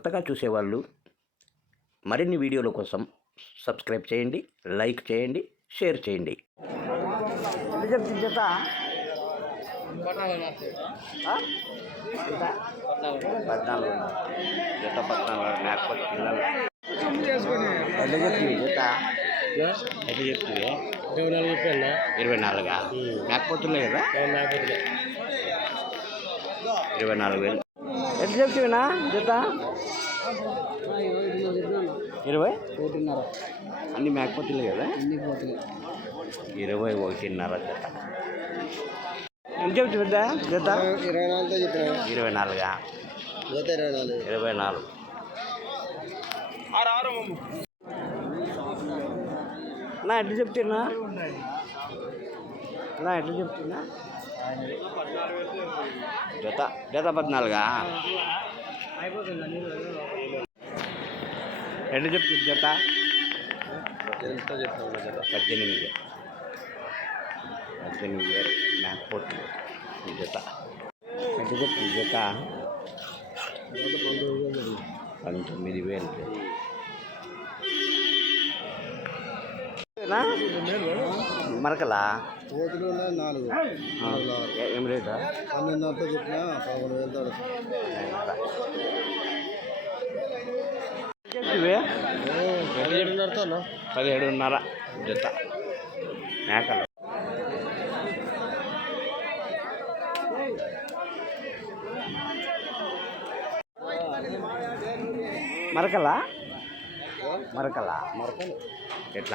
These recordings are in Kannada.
కొత్తగా చూసేవాళ్ళు మరిన్ని వీడియోల కోసం సబ్స్క్రైబ్ చేయండి లైక్ చేయండి షేర్ చేయండి ఇరవై నాలుగా నాకపోతున్నాయి కదా ఇరవై నాలుగు వేలు எடுத்து வச்சுக்கண்ணா ஜெத்தா இருபது ஃபோர்ட்டின் அண்ணி மேக் பத்தில இருபது ஓகேன்னு ஜெத்தா எடுத்து வச்சு வந்த ஜெத்தா இருபது நாலு தான் இருபது நாலுக்கா ஜெத்தா இருபது நாலு இருபது நாலு ஆறு ஆறு அண்ணா எடுத்து வச்சுண்ணா அண்ணா எடுத்து வச்சுண்ணா data data padnal ga ఎన్ని చెప్తుంది జత ఎంత చెప్తా జత పద్దెనిమిది పద్దెనిమిది మ్యాప్ పోతుంది జత ఎంత చెప్తుంది జత పంతొమ్మిది వేలు ಮರಕಲೇ ನಾಲ್ಕು ಎಮ್ ರೇಟ ಹನ್ನೊಂದು ಪದೇ ನಾರ ಜೊತೆ ಮರಕಲ್ಲ ಮರಕಲ್ಲ ಮರಕಲ್ಲ ಎಲ್ಲ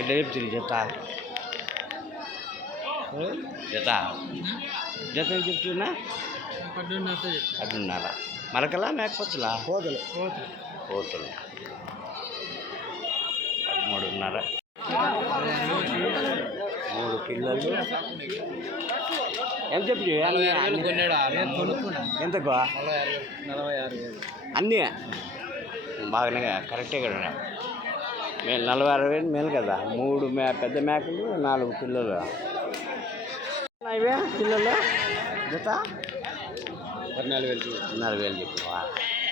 ಎಲ್ಲ ಇರ್ತೀವಿ ಜೊತೆ ಜೊತಾ ಜೊತೆ ಅಡ್ಡ ಮರಕಲ್ಲ ಮೇಕ ಕೊಚ್ಚ ಮೂರು ಪಿಲ್ಲ ಎಂತ ಅನ್ನಿ ಬಾ ಕರೆಕ್ಟೇ ಕಡೆ మేము నలభై అరవై మేలు కదా మూడు మే పెద్ద మేకలు నాలుగు పిల్లలు పిల్లలు జత ఒక నాలుగు వేలు నాలుగు వేలు చెప్పి